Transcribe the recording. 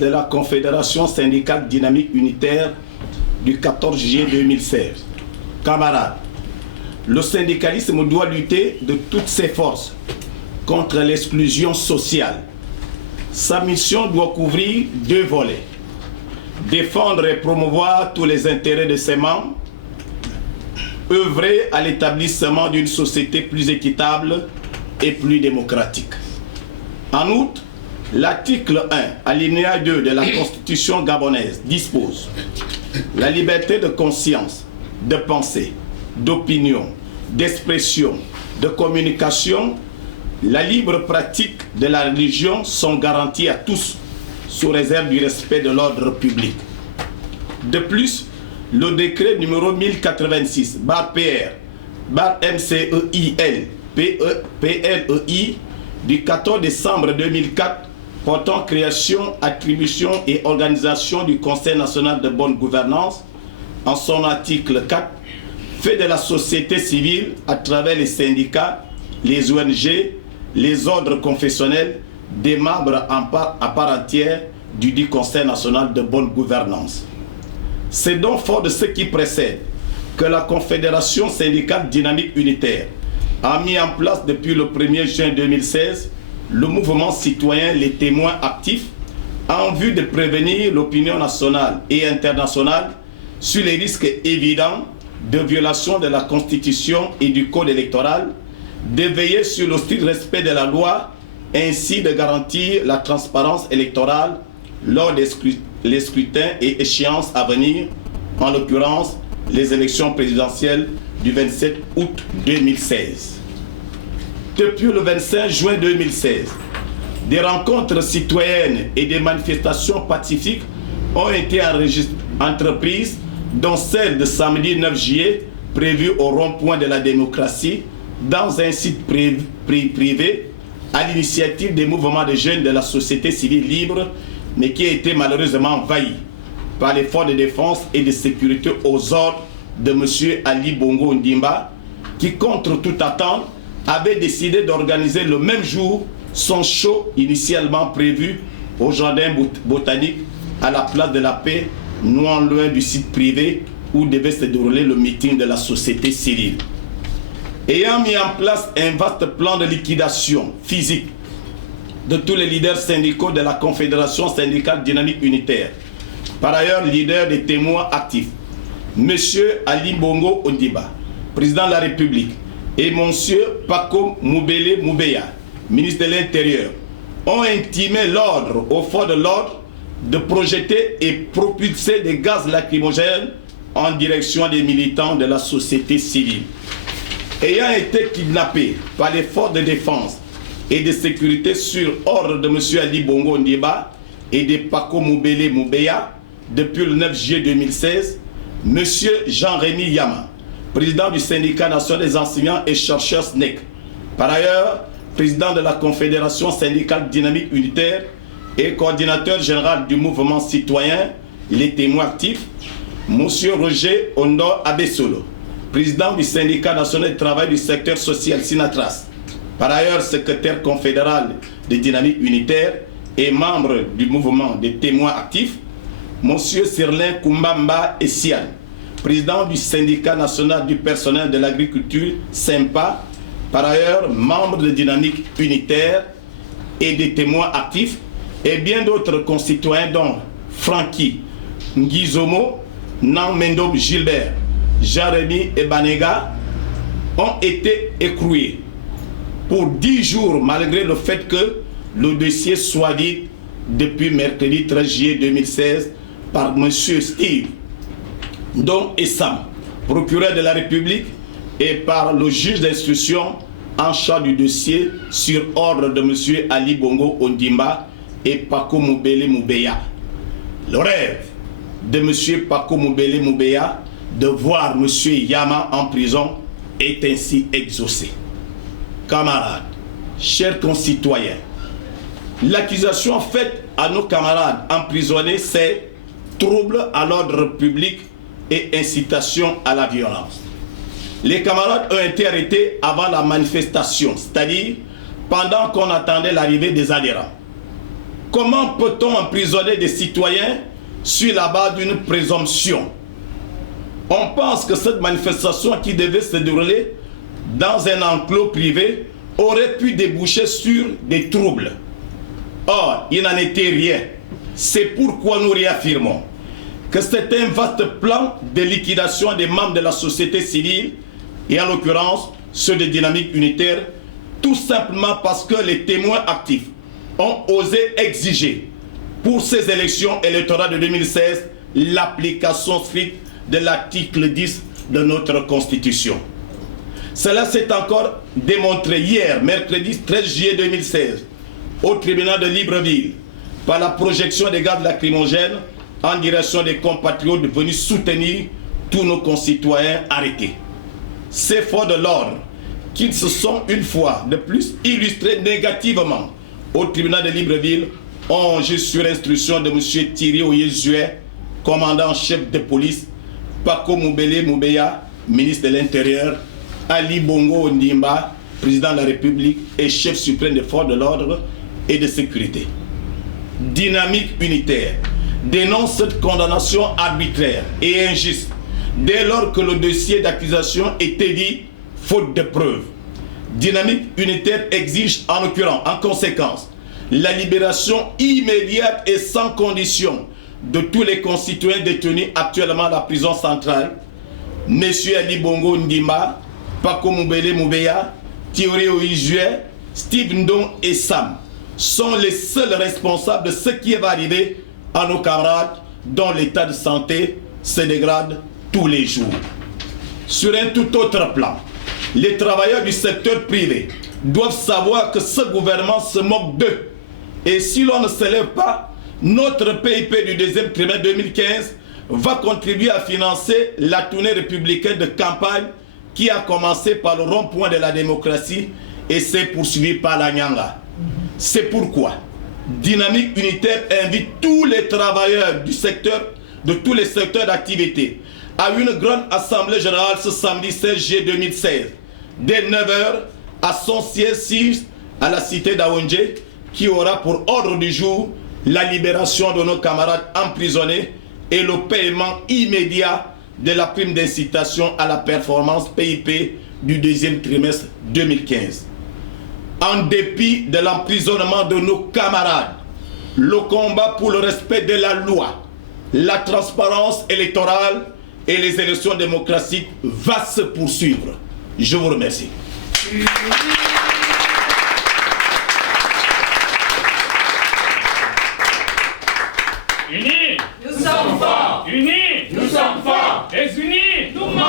de la Confédération syndicale dynamique unitaire du 14 juillet 2016. Camarades, le syndicalisme doit lutter de toutes ses forces contre l'exclusion sociale. Sa mission doit couvrir deux volets: défendre et promouvoir tous les intérêts de ses membres, œuvrer à l'établissement d'une société plus équitable et plus démocratique. En outre, l'article 1, alinéa 2 de la Constitution gabonaise dispose la liberté de conscience, de pensée, d'opinion, d'expression, de communication, la libre pratique de la religion sont garanties à tous, sous réserve du respect de l'ordre public. De plus, le décret numéro 1086/PR/MCEIL-PLEI du 14 décembre 2004 portant création, attribution et organisation du Conseil national de bonne gouvernance, en son article 4, fait de la société civile, à travers les syndicats, les ONG, les ordres confessionnels, des membres à part entière du dit Conseil national de bonne gouvernance. C'est donc fort de ce qui précède que la Confédération syndicale dynamique unitaire a mis en place depuis le 1er juin 2016 le mouvement citoyen Les Témoins Actifs en vue de prévenir l'opinion nationale et internationale sur les risques évidents de violation de la Constitution et du Code électoral, de veiller sur le strict respect de la loi, ainsi de garantir la transparence électorale lors des scrutins et échéances à venir, en l'occurrence les élections présidentielles du 27 août 2016. Depuis le 25 juin 2016, des rencontres citoyennes et des manifestations pacifiques ont été entreprises, dont celle de samedi 9 juillet prévue au rond-point de la démocratie dans un site privé à l'initiative des mouvements de jeunes de la société civile libre, mais qui a été malheureusement envahi par les forces de défense et de sécurité aux ordres de M. Ali Bongo Ondimba, qui, contre toute attente, avait décidé d'organiser le même jour son show initialement prévu au Jardin botanique à la place de la Paix, non loin du site privé où devait se dérouler le meeting de la société civile. Ayant mis en place un vaste plan de liquidation physique de tous les leaders syndicaux de la Confédération syndicale dynamique unitaire, par ailleurs leader des témoins actifs, M. Ali Bongo Ondimba, président de la République, et M. Paco Moubele Moubeya, ministre de l'Intérieur, ont intimé l'ordre aux forces de l'ordre de projeter et propulser des gaz lacrymogènes en direction des militants de la société civile. Ayant été kidnappés par les forces de défense et de sécurité sur ordre de M. Ali Bongo Ondimba et de Paco Moubele Moubeya depuis le 9 juillet 2016, M. Jean-Rémy Yama, président du syndicat national des enseignants et chercheurs SNEC, par ailleurs président de la Confédération syndicale dynamique unitaire et coordinateur général du mouvement citoyen Les Témoins Actifs, M. Roger Ondo Abesolo, président du syndicat national du travail du secteur social Sinatras, par ailleurs secrétaire confédéral de dynamique unitaire et membre du mouvement des Témoins Actifs, M. Sirlin Kumbamba Essian, président du syndicat national du personnel de l'agriculture SYMPA, par ailleurs membre de dynamique unitaire et des Témoins Actifs, et bien d'autres concitoyens dont Francky Ngizomo, Namendo Gilbert, Jérémy Ebanega, ont été écroués pour 10 jours malgré le fait que le dossier soit vide depuis mercredi 13 juillet 2016 par M. Steve Dom Essam, procureur de la République, et par le juge d'instruction en charge du dossier sur ordre de M. Ali Bongo Ondimba et Paco Moubele Moubeya. Le rêve de M. Paco Moubele Moubeya de voir M. Yama en prison est ainsi exaucé. Camarades, chers concitoyens, l'accusation faite à nos camarades emprisonnés, c'est trouble à l'ordre public et incitation à la violence. Les camarades ont été arrêtés avant la manifestation, c'est-à-dire pendant qu'on attendait l'arrivée des adhérents. Comment peut-on emprisonner des citoyens sur la base d'une présomption? On pense que cette manifestation qui devait se dérouler dans un enclos privé aurait pu déboucher sur des troubles. Or, il n'en était rien. C'est pourquoi nous réaffirmons que c'est un vaste plan de liquidation des membres de la société civile, et en l'occurrence ceux de Dynamique Unitaire, tout simplement parce que les témoins actifs ont osé exiger pour ces élections électorales de 2016 l'application stricte de l'article 10 de notre Constitution. Cela s'est encore démontré hier, mercredi 13 juillet 2016, au tribunal de Libreville, par la projection des gaz lacrymogènes en direction des compatriotes venus soutenir tous nos concitoyens arrêtés. Ces forces de l'ordre, qui se sont une fois de plus illustrés négativement au tribunal de Libreville, ont agi sur instruction de M. Thierry Oyezue, commandant-chef de police, Paco Moubele Moubeya, ministre de l'Intérieur, Ali Bongo Ndimba, président de la République et chef suprême des forces de l'ordre et de sécurité. Dynamique Unitaire dénonce cette condamnation arbitraire et injuste dès lors que le dossier d'accusation était dit faute de preuves. Dynamique Unitaire exige en conséquence la libération immédiate et sans condition de tous les concitoyens détenus actuellement à la prison centrale, M. Ali Bongo Ndimba, Paco Moubele Moubeya, Thierry Oyezue, Steve Ndong et Sam sont les seuls responsables de ce qui va arriver à nos camarades dont l'état de santé se dégrade tous les jours. Sur un tout autre plan, les travailleurs du secteur privé doivent savoir que ce gouvernement se moque d'eux. Et si l'on ne se lève pas, notre PIP du deuxième trimestre 2015 va contribuer à financer la tournée républicaine de campagne qui a commencé par le rond-point de la démocratie et s'est poursuivi par la Nyanga. C'est pourquoi Dynamique Unitaire invite tous les travailleurs du secteur, de tous les secteurs d'activité, à une grande assemblée générale ce samedi 16 juillet 2016, dès 9h à son siège à la cité d'Aoundje, qui aura pour ordre du jour la libération de nos camarades emprisonnés et le paiement immédiat de la prime d'incitation à la performance PIP du deuxième trimestre 2015. En dépit de l'emprisonnement de nos camarades, le combat pour le respect de la loi, la transparence électorale et les élections démocratiques va se poursuivre. Je vous remercie. Unis, nous sommes forts.